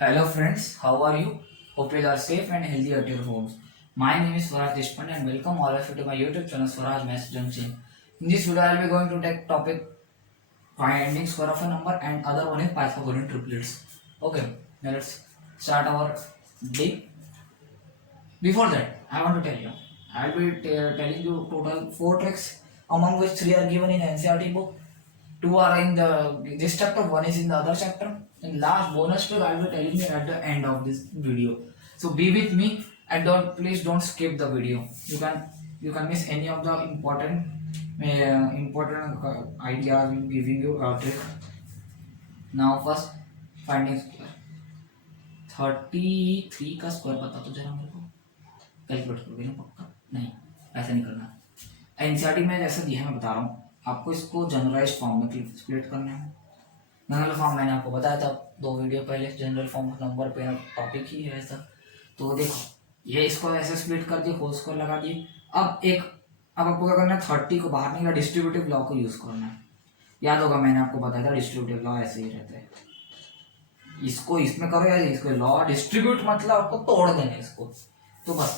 Hello friends, how are you? Hope you are safe and healthy at your homes. My name is Swaraj Deshpande and welcome all of you to my YouTube channel Swaraj Maths Junction. In this video, I will be going to take topic finding square of a number and other one is Pythagorean triplets. Okay, now let's start our day. Before that, I want to tell you, I will be telling you total 4 tricks, among which 3 are given in NCERT book, 2 are in this chapter, 1 is in the other chapter, and last bonus trick I will be telling you at the end of this video. So be with me and please don't skip the video. You can miss any of the important ideas in giving you a trick. Now first finding square. 33 का square बता तो जरा मेरे को, calculate करोगे ना पक्का? नहीं, ऐसा नहीं करना। एनसीईआरटी में जैसा दिया है मैं बता रहा हूँ आपको, इसको जनरलाइज फॉर्म में स्प्लिट करना है। जनरल फॉर्म मैंने आपको बताया था 2 वीडियो पहले, जनरल फॉर्म नंबर पे टॉपिक ही है ऐसा। तो देखो, ये इसको ऐसे स्प्लिट कर दिए, होल स्क्वायर लगा दिए। अब आपको क्या करना है, 30 को बाहर निकाला, डिस्ट्रीब्यूटिव लॉ को यूज करना है। याद होगा मैंने आपको बताया था डिस्ट्रीब्यूटिव लॉ ऐसे ही रहता है, इसको इसमें करो या इसको लॉ डिस्ट्रीब्यूट मतलब आपको तोड़ देना है इसको। तो बस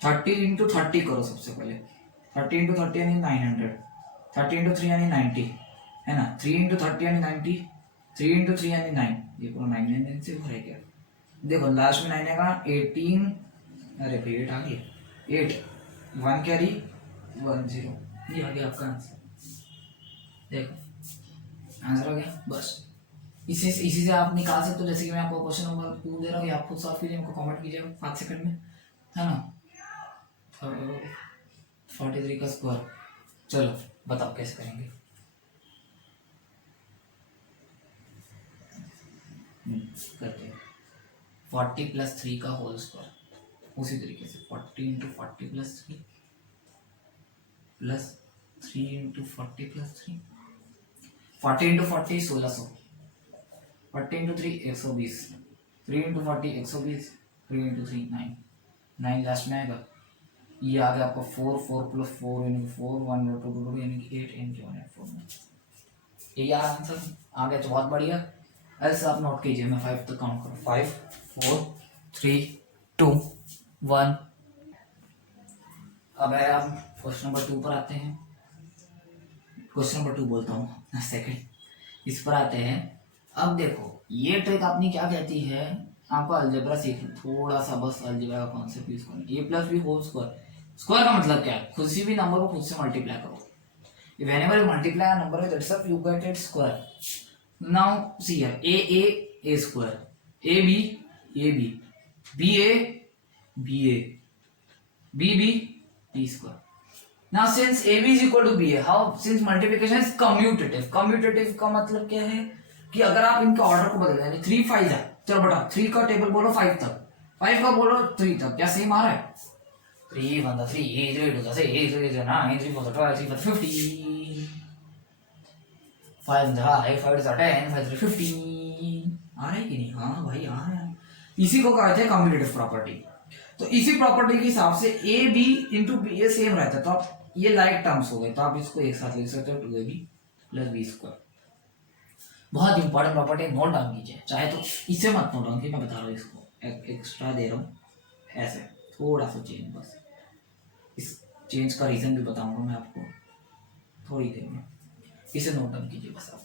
30 इंटू 30 करो सबसे पहले। 30 इंटू 30 यानी 900, 30 इंटू 3 यानी 90 है ना, 3 इंटू 30 यानी 90, 3 इंटू 3 यानी 9, ये पूरा 9 से भरे क्या। देखो लास्ट में 9 आएगा 18, अरे भाई 8 आ गया, 8 1 कैरी 10, ये आ गया आपका आंसर। देखो आंसर आ गया, बस इसी से आप निकाल सकते हो। जैसे कि मैं आपको क्वेश्चन नंबर 2 दे रहा हूँ, आप खुद सॉल्व कीजिए, हमको कमेंट कीजिए 5 सेकंड में, है ना। 43 का स्क्वायर, चलो बताओ कैसे करेंगे। करते हैं 40 प्लस 3 का होल स्क्वायर उसी तरीके से 40 into 40 plus 3 plus 3 into 40 plus 3, 40 into 40 1600, 40 into 3 120, 3 into 40 120, 3 into 3 9, 9 last में आएगा। ये आ गया आपका 4, 4 प्लस 4 इंटू 4 1 2 2 यानी कि 8 इनटू 1 4 में, ये यार आंसर आ गया। तो बहुत बढ़िया, ऐसे आप नोट कीजिए, मैं 5 तक काउंट करूँ, 5 4 3 2 1। अब है आप क्वेश्चन नंबर 2 पर आते हैं। क्वेश्चन नंबर 2 बोलता हूँ सेकंड, इस पर आते हैं। अब देखो ये ट्रिक अपनी क्या कहती है, आपको अलजेब्रा सीखना थोड़ा सा, बस अलजेब्रा का कॉन्सेप्ट यूज करना। A plus B whole square, square का मतलब क्या है, खुद से भी नंबर को खुद से मल्टीप्लाई करो। whenever you multiply a number with itself you get its square. Now see here, a square, ab ba b square. Now since ab is equal to ba, how, since multiplication is commutative, commutative का मतलब क्या है कि अगर आप इनके order को बदल दें, 3 5 है, चलो बेटा 3 का टेबल बोलो 5 तक, 5 का बोलो 3 तक, क्या सेम आ रहा है? 3 1 3 3 2 6 3 3 9 3 4 12 3 4 50, 5 is high, 5 is 10, 5 is 15, आ रहा है कि नहीं? हाँ भाई आ रहा है। इसी को कहते हैं कम्यूटेटिव प्रॉपर्टी। तो इसी प्रॉपर्टी के हिसाब से ए बी इंटू बी ये सेम रहता है, तो आप ये लाइक टर्म्स हो गए, तो आप इसको एक साथ लिख सकते हो 2ab प्लस बी स्क्वायर। बहुत इंपॉर्टेंट प्रॉपर्टी, नोट डाउन कीजिए, चाहे तो इसे मत नोट डाउन कीजिए, मैं बता रहा हूँ इसको एक्स्ट्रा दे रहा हूँ, ऐसे थोड़ा सा चेंज, बस इस चेंज का रीजन भी बताऊंगा मैं आपको थोड़ी देर में, इसे नोट डाउन कीजिए बस आप।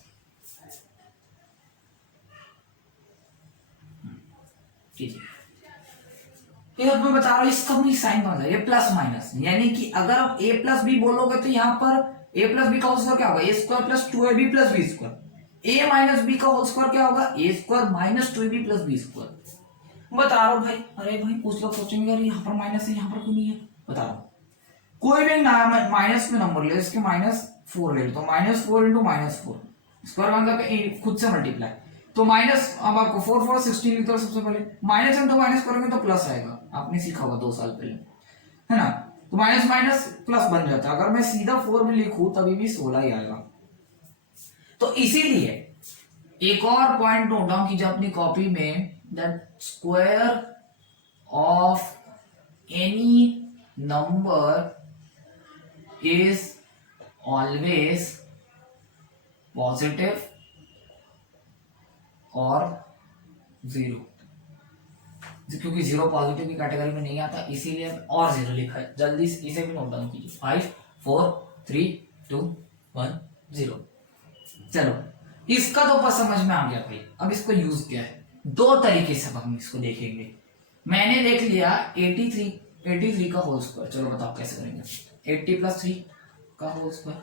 ये मैं बता रहा हूँ, इसका भी साइन कौन सा है, ये प्लस माइनस, यानी कि अगर आप a प्लस बी बोलोगे तो यहाँ पर a प्लस बी का होल स्क्वायर क्या होगा, A square plus 2ab plus B square. a minus B का होल स्क्वायर क्या होगा, A square minus 2ab plus B square. बता रहा हूँ भाई, अरे भाई कुछ लोग सोचेंगे यार यहाँ पर माइनस है यहाँ पर क्यों नहीं है, बता रहा हूँ। कोई भी माइनस में नंबर ले, इसके -4 ले लो, तो -4 इंटू -4 स्क्वायर मतलब खुद से मल्टीप्लाई, तो माइनस, अब आपको 4 4 16 लिखते हो सबसे पहले, माइनस इंटू माइनस करोगे तो प्लस आएगा, आपने सीखा होगा 2 साल पहले, है ना। तो माइनस माइनस प्लस बन जाता है, अगर मैं सीधा 4 भी लिखूं तभी भी 16 ही आएगा। तो इसीलिए एक और पॉइंट नोट डाउन कीजिए अपनी कॉपी में, that square of any number is always positive or 0, क्योंकि 0 पॉजिटिव की कैटेगरी में नहीं आता, इसीलिए और 0 लिखा है। जल्दी इसे भी नोट डाउन कीजिए। 5 4 3 2 1 0। चलो, इसका तो बस समझ में आ गया भाई। अब इसको यूज क्या है, दो तरीके से हम इसको देखेंगे। मैंने देख लिया 83 का होल स्क्वायर। चलो बताओ कैसे करेंगे। 80 + 3 का होल स्क्वायर।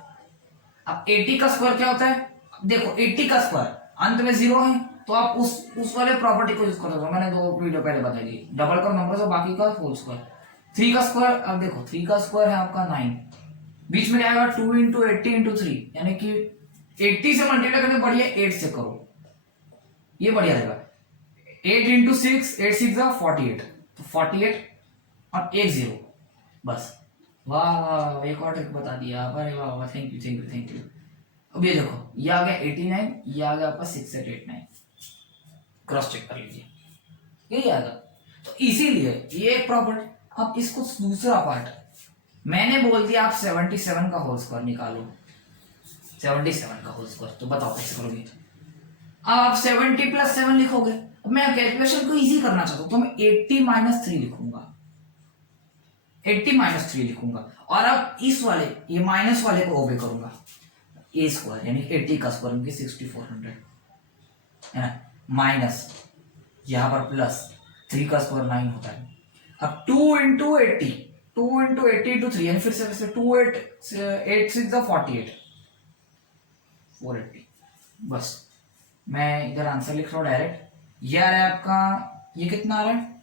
अब 80 का स्क्वायर क्या होता है, देखो 80 का स्क्वायर अंत में 0 है, तो आप उस वाले प्रॉपर्टी को यूज कर सकते हो। मैंने 2 वीडियो पहले बताई थी, डबल करो नंबर से बाकी का होल स्क्वायर। 3 का स्क्वायर, अब देखो 3 का स्क्वायर है आपका 9, बीच में क्या आएगा 2 × 80 × 3, यानी कि 80 से मल्टीप्लाई करने बढ़िया 8 से करो, ये बढ़िया रहेगा। 8 × 6, 8 6 48, तो 48 और 1 0, बस। वाह वाह, एक और ट्रिक बता दिया। अरे वाह वाह, thank you thank you thank you. अब ये देखो, ये आ गया 89, ये आ गया आपका 6889, क्रॉस चेक कर लीजिए, यही आएगा। तो इसीलिए ये एक प्रॉपर्टी। अब इसको दूसरा पार्ट मैंने बोल दिया, आप 77 का होल स्क्वायर निकालो। 77 का होल स्क्वायर, तो बताओ कैसे करोगे। अब आप 70 + 7 लिखोगे। अब मैं कैलकुलेशन को इजी करना चाहता हूं, तो मैं 80 - 3 लिखूंगा। 80 - 3 लिखूंगा, और अब इस वाले, ये माइनस वाले को ओबे करूंगा। ए स्क्वायर यानी 80 का स्क्वायर यानी 6400 है ना, माइनस यहां पर प्लस 3 का स्क्वायर 9 होता है। अब 2 × 80, 2 × 80 × 3, यानी फिर से 2 8 8 6 48, 480। बस मैं इधर आंसर लिख रहा हूं डायरेक्ट। ये आ रहा है आपका, ये कितना आ रहा है,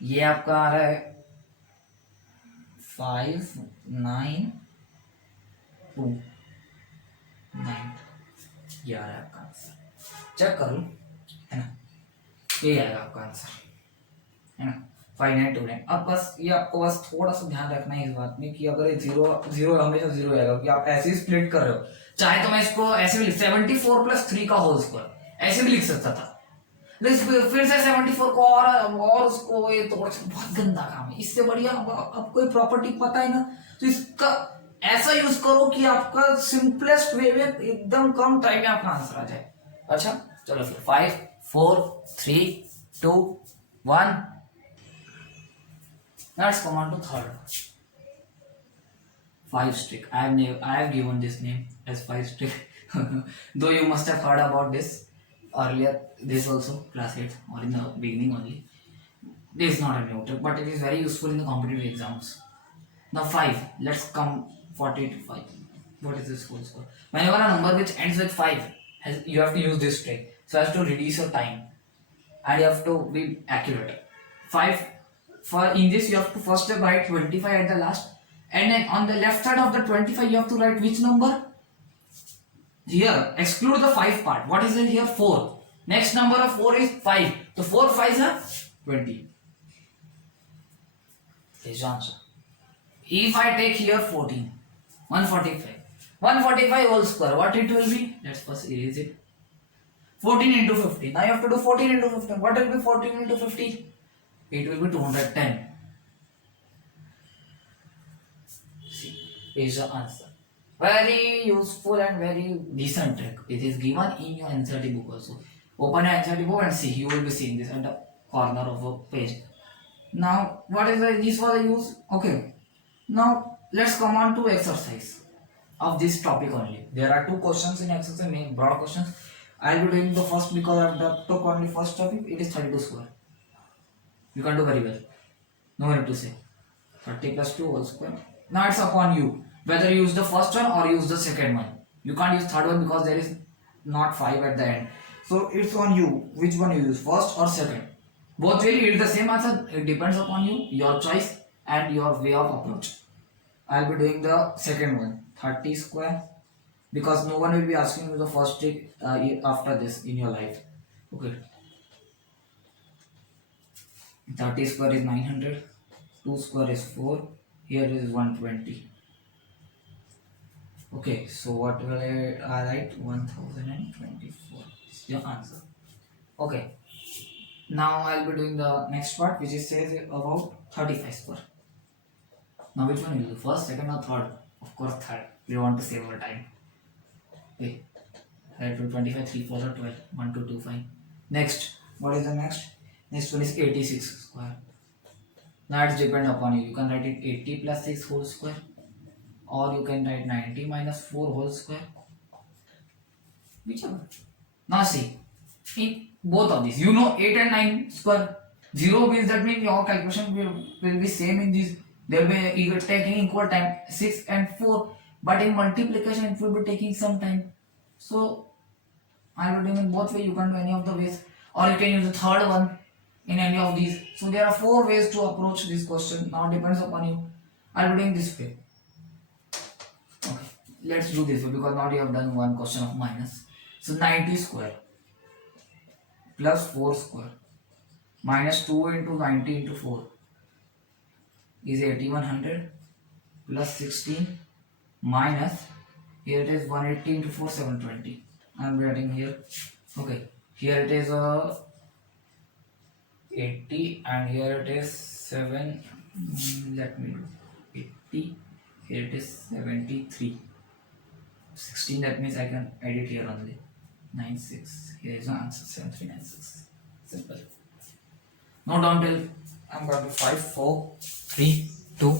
ये आपका आ रहा है 5 9 2 9, ये आ रहा है आपका आंसर। चेक कर लो, है ना, ये आएगा आपका आंसर, है ना, 5929। अब बस ये आपको बस थोड़ा सा ध्यान रखना है इस बात में कि अगर ये 0 हमेशा 0 आएगा, कि आप ऐसे ही स्प्लिट कर रहे हो। चाहे तो मैं इसको ऐसे भी लिख 74 + 3 का होल स्क्वायर ऐसे भी लिख सकता था, लेकिन फिर से 74 को और उसको ये तोड़, बहुत गंदा काम है। इससे बढ़िया अब कोई प्रॉपर्टी पता है ना, तो इसका ऐसा यूज करो कि आपका सिंपलेस्ट वे में एकदम कम टाइम में आपका आंसर आ जाए। अच्छा चलो फिर 5 4 3 2 1, let's come on to third, 5 stick. I have given this name as 5 stick. Though you must have heard about this earlier, this also class 8 or in the beginning only. This is not a new trick, but it is very useful in the competitive exams. Now 5, let's come 40 to 5. What is this whole score? Whenever a number which ends with 5, you have to use this trick so as to reduce your time, and you have to be accurate. 5, for in this you have to first write 25 at the last, and then on the left side of the 25 you have to write which number. Here exclude the 5 part. What is it here? 4. Next number of 4 is 5. So 4 5s are 20. This answer. If I take here 14, 145. 145 whole square, what it will be? Let's first erase it. 14 × 50. Now you have to do 14 × 15. What will be 14 × 50? It will be 210. See, is the answer. Very useful and very decent trick. It is given in your NCERT book also. Open your NCERT book and see. You will be seeing this at the corner of a page. Now, what is this for the use? Okay. Now, let's come on to exercise of this topic only. There are 2 questions in exercise, main broad questions. I will be doing the first because I have took only first topic. It is 32 square. You can do very well. No need to say. 30 + 2 whole square. Now it's upon you whether you use the first one or use the second one. You can't use third one because there is not 5 at the end. So it's on you which one you use, first or second. Both will yield the same answer. It depends upon you, your choice and your way of approach. I'll be doing the second one, 30 square, because no one will be asking you the first trick after this in your life. Okay. 30 square is 900, 2 square is 4, here is 120. Okay, so what will I write? 1024 is your answer. Okay, now I'll be doing the next part, which is says about 35 square. Now which one will you do? First, second or third? Of course third. We want to save our time. Okay, I do 25, 3 4 are 12, 1 2 2 5. Next, what is the next? Next one is 86 square. That's depend upon you. You can write it 80 plus 6 whole square, or you can write 90 minus 4 whole square. Whichever. Now see, in both of these, you know 8 and 9 square. 0 means that means your calculation will be same in these. They will be taking equal time 6 and 4, but in multiplication it will be taking some time. So I will do in both way. You can do any of the ways, or you can use the third one in any of these. So there are 4 ways to approach this question. Now depends upon you. I will be doing this way. Okay, let's do this way because now you have done one question of minus. So 90 square plus 4 square minus 2 into 90 into 4 is 8100 plus 16 minus, here it is 180 into 4 720. I am writing here. Okay, here it is 80 and here it is 7. Let me do 80. Here it is 73. 16, that means I can edit here only. 96. Here is my answer 7396. Simple. Note down till I'm going to 5 4 3 2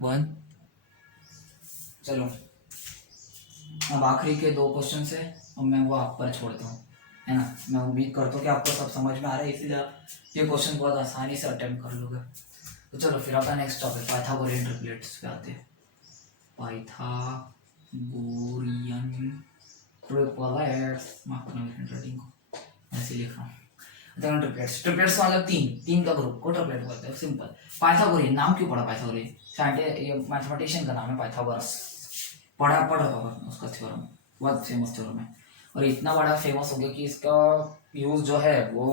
1. चलो अब आखिरी के 2 question है और मैं वो आप पर छोड़ता हूँ, है ना। मैं उम्मीद करता हूँ कि आपको सब समझ में आ रहा है, इसीलिए ये क्वेश्चन बहुत आसानी से अटेम्प्ट कर लोगे। तो चलो फिर आपका नेक्स्ट टॉपिक पाइथागोरियन ट्रिपलेट्स पे आते हैं। पाइथागोरियन ट्रिपलेट्स, माफ करना मेरी हैंडराइटिंग को, ऐसे लिख रहा हूँ। ट्रिपलेट्स, ट्रिपलेट्स का मतलब तीन का ग्रुप को ट्रिपलेट बोलते हैं। सिंपल। पाइथागोरियन नाम क्यों पड़ा पाइथागोरियन? ये मैथमेटिशियन का नाम है पाइथागोरस। पढ़ रहा होगा उसका थ्योरम, बहुत फेमस थ्योरम है और इतना बड़ा फेमस हो गया कि इसका यूज जो है वो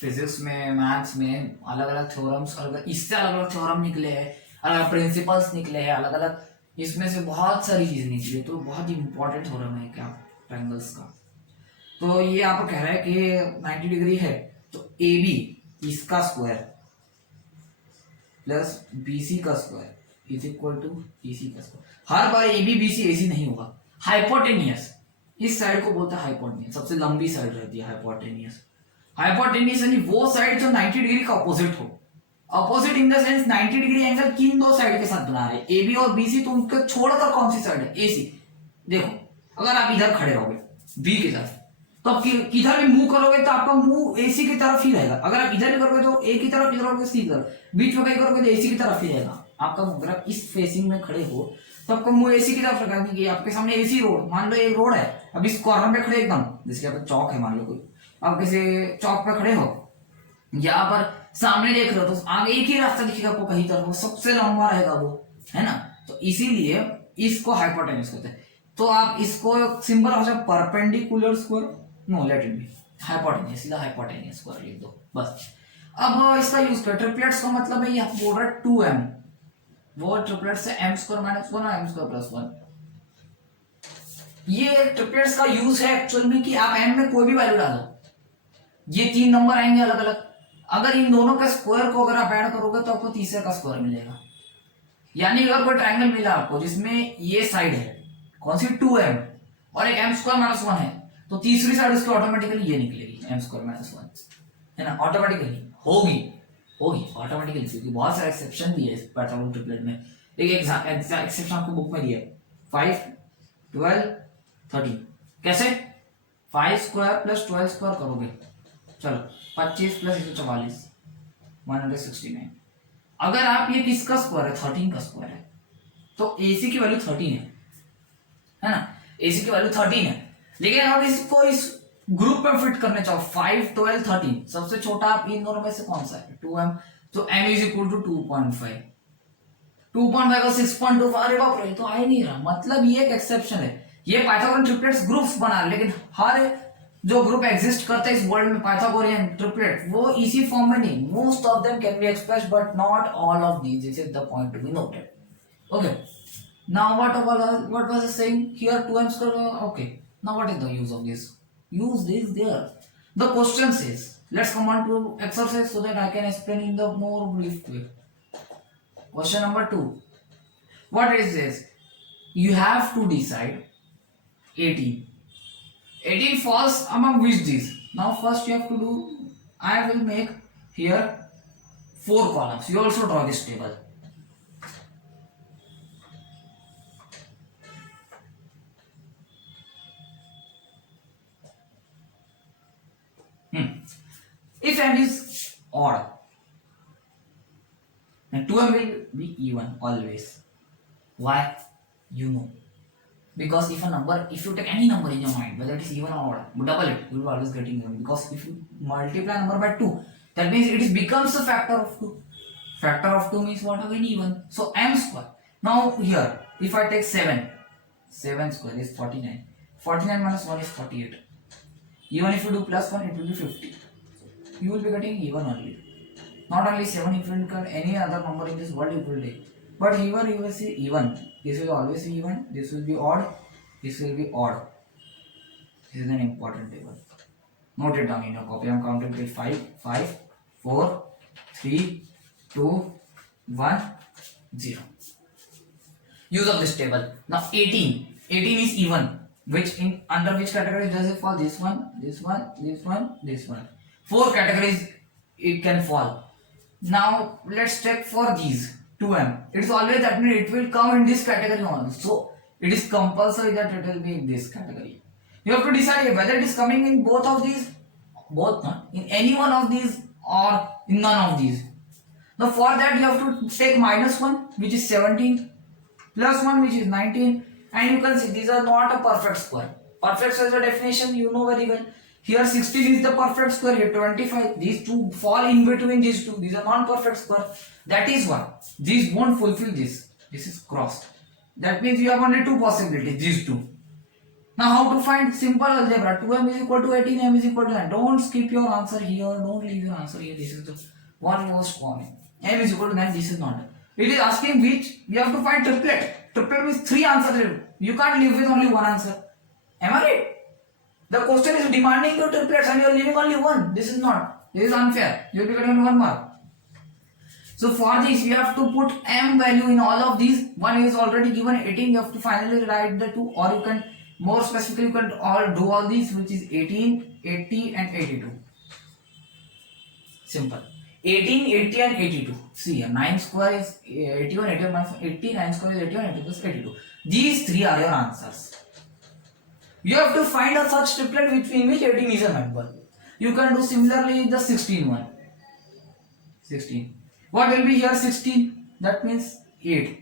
फिजिक्स में, मैथ्स में अलग अलग थ्योरम्स, इससे अलग अलग थ्योरम निकले हैं, अलग अलग प्रिंसिपल्स निकले हैं, अलग अलग इसमें से बहुत सारी चीजें निकली। तो बहुत ही इंपॉर्टेंट थ्योरम है क्या ट्रायंगल्स का। तो ये आपको कह रहा है कि 90 डिग्री है तो ए बी इसका स्क्वायर प्लस बीसी का square is equal to EC का स्क्वायर। हर बार A B B C AC नहीं होगा। हाइपोटेनियस, इस साइड को बोलते हैं हाइपोटेनियस, सबसे लंबी साइड रहती है हाइपोटेनियस। हाइपोटेनियस यानी वो साइड जो 90 डिग्री का अपोजिट हो। Opposite in the sense 90 degree angle किन दो साइड के साथ बना रहे हैं, ए बी और बी सी। तो उनके छोड़कर कौन सी साइड है? ए सी। देखो अगर आप इधर खड़े रहोगे बी के साथ तो आप किधर भी मुंह करोगे तो आपका मुंह एसी की तरफ ही रहेगा। अगर आप इधर भी करोगे तो ए की तरफ, इधर करोगे सी की तरफ, बीच में कहीं करोगे तो एसी की तरफ ही रहेगा आपका। अगर आप इस फेसिंग में खड़े हो तो आपका मुंह एसी की तरफ रखा है। आपके सामने एसी रोड, मान लो एक रोड है, अब इस कॉर्नर पे खड़े एकदम, जैसे यहाँ पे चौक है मान लो कोई, आप किसी चौक पे खड़े हो, यहाँ पर सामने देख रहे हो तो आगे एक ही रास्ता दिखेगा आपको कहीं तरफ, सबसे लंबा रहेगा वो, है ना। तो इसीलिए इसको हाइपोटेन्यूस कहते हैं। तो आप इसको सिंपल हो जाए perpendicular square, no let it be hypotenuse, सीधा हाइपोटेन्यूस स्क्वायर लिख दो बस। अब इसका यूज कर ट्रिपलेट्स का मतलब है, यहाँ बोल रहा है 2m, वो ट्रिपलेट से m स्क्वायर माइनस 1 और m स्क्वायर प्लस 1। ये ट्रिपलेट्स का यूज है एक्चुअल में कि आप m में कोई भी वैल्यू डालो, ये 3 नंबर आएंगे अलग अलग। अगर इन दोनों के स्क्वायर को अगर आप ऐड करोगे तो आपको तीसरे का स्क्वायर मिलेगा। यानी अगर कोई ट्रायंगल मिला आपको जिसमें ये साइड है कौन सी 2m और एक m स्क्वायर माइनस 1 है, तो तीसरी साइड उसकी ऑटोमेटिकली ये निकलेगी m स्क्वायर माइनस 1, है ना। ऑटोमेटिकली होगी ऑटोमेटिकली, क्योंकि बहुत सारे एक्सेप्शन दिए इस पाइथागोरस ट्रिपलेट में। एक एक्सेप्शन आपको बुक में दिया 5 12 13। कैसे? 5 स्क्वायर प्लस 12 स्क्वायर करोगे, चलो 25 प्लस 144 169। अगर आप ये किसका स्क्वायर है? 13 का स्क्वायर है, तो AC की वैल्यू 13 है ना। AC की वैल्यू 13 है, लेकिन आप इसको इस ग्रुप में फिट करने चाहो 5 12 13, सबसे छोटा आप इन दोनों में से कौन सा है? 2m, तो m इज इक्वल टू 2.5 का 6.25। अरे बाप रे, तो आ ही नहीं रहा। मतलब ये एक एक्सेप्शन है, ये पाइथागोरियन ट्रिपलेट्स ग्रुप्स बना रहे, लेकिन हर जो ग्रुप एग्जिस्ट करता है इस वर्ल्ड में पाइथागोरियन ट्रिपलेट, वो इसी फॉर्म में नहीं, most of them can be expressed but not all of these. This is the point to be noted. Okay, now what was I saying here? 2m square. Okay, now what is the use of this? Use this there. The question says, let's come on to exercise so that I can explain in the more brief way. Question number 2. What is this? You have to decide 18 falls among which these. Now first you have to do, I will make here 4 columns. You also draw this table. If m is odd, then 2m will be even always. Why? You know. Because if you take any number in your mind, whether it is even or odd, double it, you will always get even. Because if you multiply number by 2, that means it becomes a factor of 2. Factor of 2 means what? Again even. So m square. Now here, if I take 7, 7 square is 49. 49 minus 1 is 48. Even if you do plus 1, it will be 50. You will be getting even only. Not only 7, if you get any other number in this world, you will take. But here you will see even. This will always be even. This will be odd. This will be odd. This is an important table. Note it down in your copy. I am counting till 5, 5, 4, 3, 2, 1, 0. Use of this table. Now 18. 18 is even. Which in under which category does it fall? This one, this one, this one, this one. 4 categories it can fall. Now let's check for these 2m. It is always that means it will come in this category only. So it is compulsory that it will be in this category. You have to decide whether it is coming in both of these, both not in any one of these or in none of these. Now for that you have to take -1, which is 17, plus 1, which is 19, and you can see these are not a perfect square. Perfect square is a definition you know very well. Here 16 is the perfect square, here 25. These two fall in between these two. These are non-perfect square. That is why these won't fulfill this. This is crossed. That means you have only 2 possibilities, these two. Now how to find? Simple algebra. 2m is equal to 18, m is equal to 9. Don't skip your answer here. Don't leave your answer here. This is the one most common. M is equal to 9. This is not. It is asking which. We have to find triplet. Triplet means 3 answers. You can't live with only one answer. Am I right? The question is demanding two triplets and you are leaving only one. This is not. This is unfair. You will be getting 1 mark. So for this, we have to put m value in all of these. One is already given 18. You have to finally write the 2, or you can more specifically you can do all these, which is 18, 80, and 82. Simple. 18, 80, and 82. See here, 9 square is 81, 81 minus 80, 9 square is 81, 80 plus 82. These 3 are your answers. You have to find a such triplet in which 18 is a member. You can do similarly the 16 one. 16. What will be here 16? That means 8.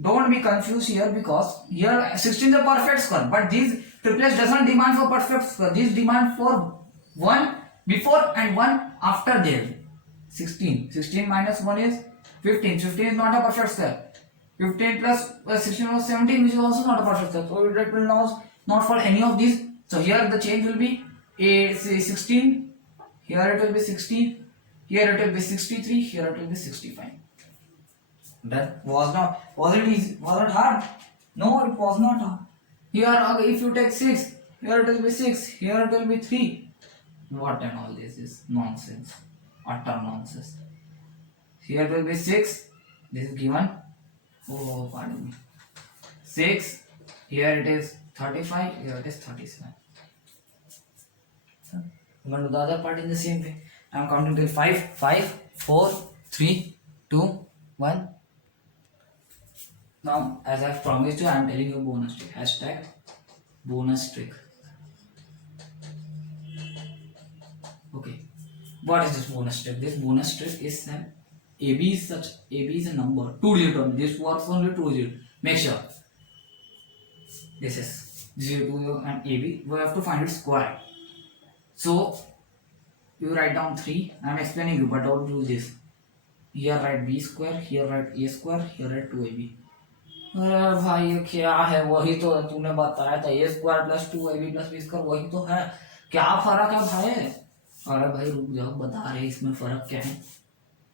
Don't be confused here because here 16 is a perfect square, but these triplets doesn't demand for perfect square. These demand for 1 before and 1 after there. 16. 16 minus 1 is 15. 15 is not a perfect square. 15 plus 16 was 17, which is also not a perfect square. So it will not for any of these. So here the change will be 16. Here it will be 16. Here it will be 63. Here it will be 65. That was it easy? Was it hard? No, it was not hard. Here if you take 6, here it will be 6. Here it will be 3. What and all this is nonsense. Utter nonsense. Here it will be 6. This is given. Oh, pardon me. 6. Here it is 35. Here it is 37. I'm going to do the other part in the same way. I'm counting till 5. 5, 4, 3, 2, 1. Now, as I've promised you, I am telling you bonus trick. Hashtag bonus trick. Okay. What is this bonus trick? This bonus trick is that AB is a number. 2 digit only. This works only 2 digit. Make sure. This is 0, 2, and AB. We have to find its square. So, you write down 3. I am explaining you, but don't do this. Here write B square. Here write A square. Here write 2AB. अरे भाई ये क्या है? वही तो तूने बताया था, A square plus 2ab plus B square वही तो है. क्या फर्क है भाई? अरे भाई रुक जाओ, बता रहे इसमें फर्क क्या है.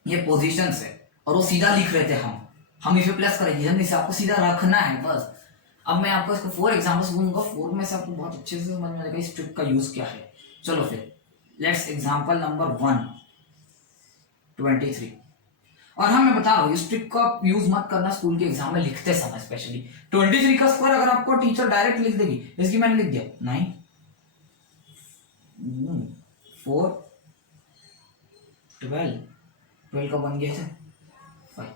ये पोजीशन है और वो सीधा लिख रहे थे हम इसे प्लस करेंगे, हम इसे आपको सीधा रखना है बस. अब मैं आपको इसको 4 एग्जांपल्स दूंगा. 4 में से आपको बहुत अच्छे से समझ में आएगा इस ट्रिक का यूज क्या है. चलो फिर लेट्स एग्जांपल नंबर 1 23. और हाँ मैं बता रहा हूँ इस ट्रिक का यूज मत करना स्कूल के एग्जाम में लिखते समय. स्पेशली 23 का स्क्वायर अगर आपको टीचर डायरेक्ट लिख देगी, इसकी मैंने लिख दिया 9 4 12 12 का बन गया है 5।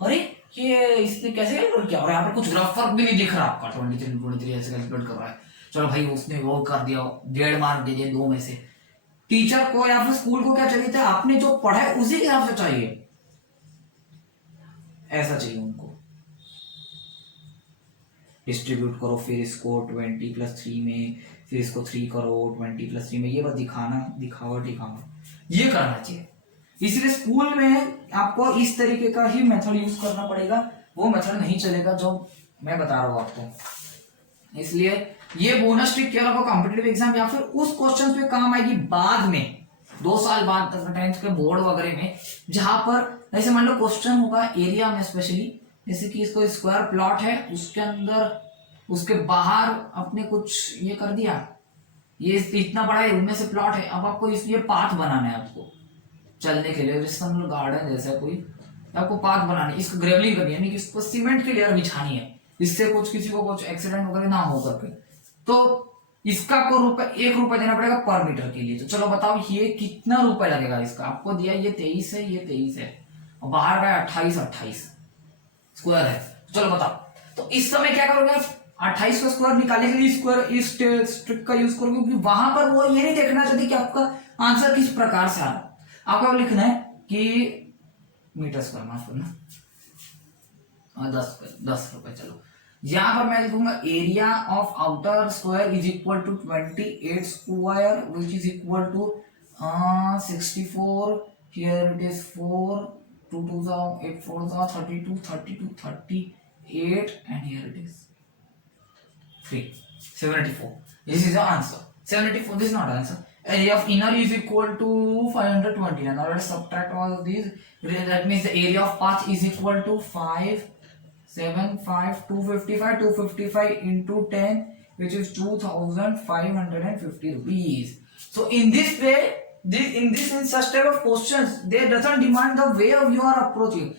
अरे ये इसने कैसे कैलकुलेट किया, और यहाँ पर कुछ ग्राफ फर्क भी नहीं दिख रहा आपका, 23 ऐसे कैलकुलेट कर रहा है। चलो भाई उसने वो कर दिया, 1.5 मार्क दे दिए 2 में से। टीचर को या फिर स्कूल को क्या चाहिए था, आपने जो पढ़ा है उसी के हिसाब से चाहिए, ऐसा चाहिए उनको। डिस्ट्रीब्यूट करो, फिर इसको 20+3 में, फिर इसको 3 करो 20+3 में, ये बस दिखावट ये करना चाहिए। इसलिए स्कूल में आपको इस तरीके का ही मेथड यूज करना पड़ेगा, वो मेथड नहीं चलेगा जो मैं बता रहा हूँ आपको। इसलिए ये बोनस ट्रिक क्या होगा कॉम्पिटिटिव एग्जाम या फिर उस क्वेश्चन पे काम आएगी बाद में, 2 साल बाद 10th के बोर्ड वगैरह में, जहां पर ऐसे मान लो क्वेश्चन होगा एरिया में स्पेशली, जैसे कि इसको स्क्वायर प्लॉट है, उसके अंदर उसके बाहर आपने कुछ ये कर दिया, ये इतना बड़ा है उनमें से प्लॉट है, अब आपको ये पाथ बनाना है आपको चलने के लिए, रिस्टर्नल गार्डन जैसा कोई आपको पाथ बनाना है, इसको ग्रेवलिंग करनी है, यानी कि इसको सीमेंट की लेयर बिछानी है, इससे कुछ किसी को कुछ एक्सीडेंट वगैरह ना हो करके, तो इसका को ₹1 देना पड़ेगा पर मीटर के लिए। तो चलो बताओ ये कितना रुपए लगेगा इसका, आपको दिया ये 23 है, ये 23 है, और बाहर का 28 स्क्वायर है। चलो बताओ, तो इस समय क्या करोगे आप, 28 का स्क्वायर निकालने के लिए स्क्वायर इस ट्रिक का यूज करोगे, क्योंकि वहां पर वो ये नहीं देखना चाहती कि आपका आंसर किस प्रकार से आ रहा है, आपको लिखना है कि मीटर स्क्वायर, माफ करना 10 रुपए। चलो यहां पर मैं लिखूंगा area of outer square is equal to 28 square which is equal to 64, here it is 4, 2 2 8 4 32 32 38 and here it is 3 74. This is the answer. 74, this is not answer. Area of inner is equal to 520. Now let's subtract all of these. That means the area of path is equal to 5 7 5 255 into 10, which is 2550 rupees. So in this way, in such type of questions, they doesn't demand the way of you are approaching.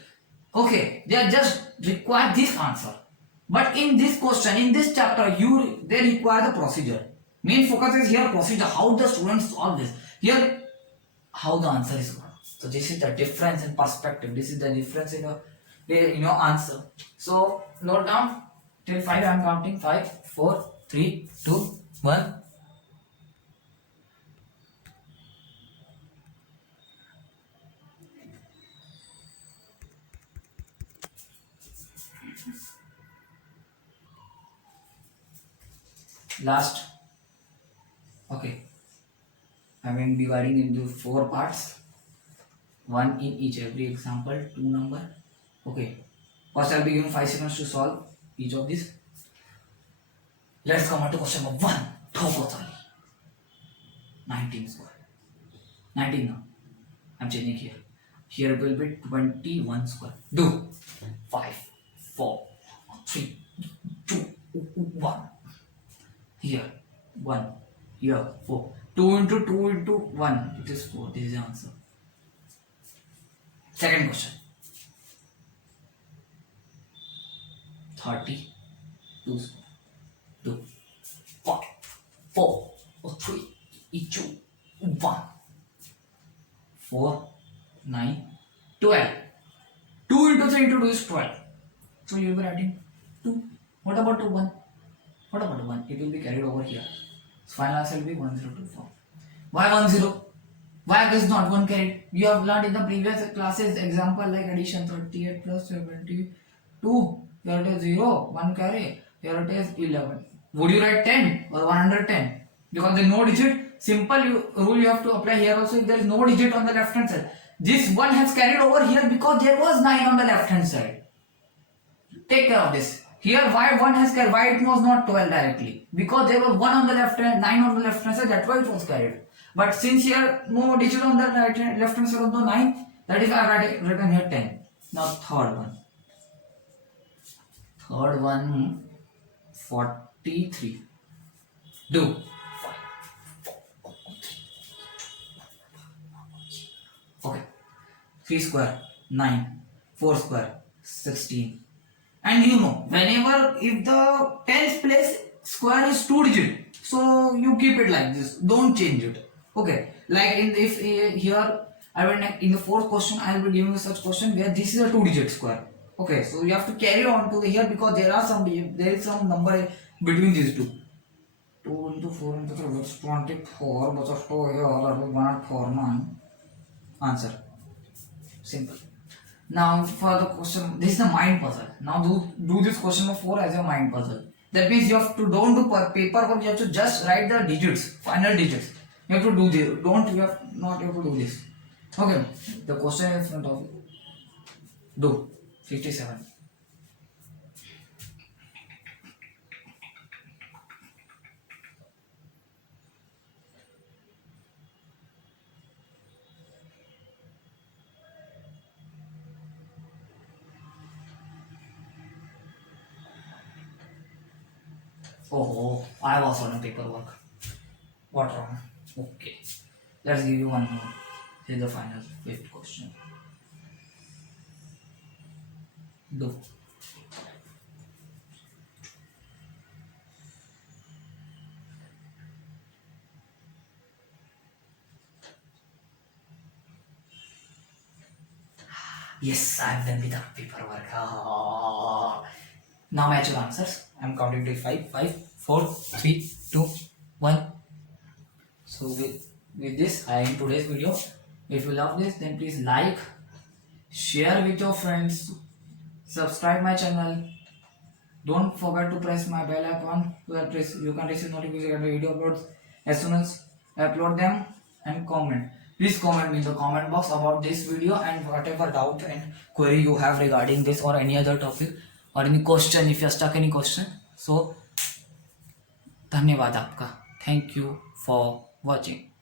Okay, they just require this answer. But in this question, in this chapter, they require the procedure. Main focus is here procedure, how the students solve this. Here, how the answer is got. So this is the difference in perspective. This is the difference in your answer. So note down till 5. I am counting 5, 4, 3, 2, 1. Last. Okay, I am dividing into 4 parts, 1 in each every example, 2 number. Okay, first I'll be given 5 seconds to solve each of these. Let's come on to question number 1. Thokotali 19 square. 19 now, I'm changing here. Here it will be 21 square. Do 5 4 3 2 1. Here 1, here 4, 2 into 2 into 1, it is 4. This is the answer. Second question, 32 square. 2 5 4 3 2 1 4 9 12. 2 into 3 into 2 is 12. So you will be writing 2. What about 2 1? What about 1? It will be carried over here. So final answer will be 1024. Why 10? Why is not 1 carried? You have learned in the previous classes example like addition 38 plus 72. Here it is 0, 1 carry. Here it is 11. Would you write 10 or 110? Because there is no digit. Simple rule you have to apply here also. If there is no digit on the left hand side, this 1 has carried over here because there was 9 on the left hand side. Take care of this. Here why 1 has carried, why it was not 12 directly? Because there was 1 on the left hand, 9 on the left hand side, that's why it was carried. But since here no digit on the right hand, left hand side of the 9, that is why I have written here 10. Now third one. Third one 43. Do 5 4 3. Okay. 3 square 9, 4 square 16. And you know, whenever if the 10th place square is 2 digit, so you keep it like this, don't change it. Okay, Like in if here I will in the fourth question I will be giving you such question where this is a 2-digit square. Okay, so you have to carry on to the here because there is some number between these two. 2 into 4 into 3 is 24, but of 2 here are 149. Answer. Simple. Now for the question, this is the mind puzzle. Now do this question number 4 as your mind puzzle. That means you have to don't do paper work. You have to just write the digits, final digits. You have to do this. You have to do this. Okay. The question is in front of you. Do 57. Oh, I was on paperwork. What wrong? Okay. Let's give you one more. This is the final 5th question. Do. Yes, I've done with the paperwork. Now match your answers. I'm counting to 5, 5, 4, 3, 2, 1. So with this, I end today's video. If you love this, then please like, share with your friends, subscribe my channel. Don't forget to press my bell icon where you can receive notification of video uploads as soon as I upload them, and comment. Please comment me in the comment box about this video and whatever doubt and query you have regarding this or any other topic or any question if you are stuck any question. So धन्यवाद आपका. Thank you for watching.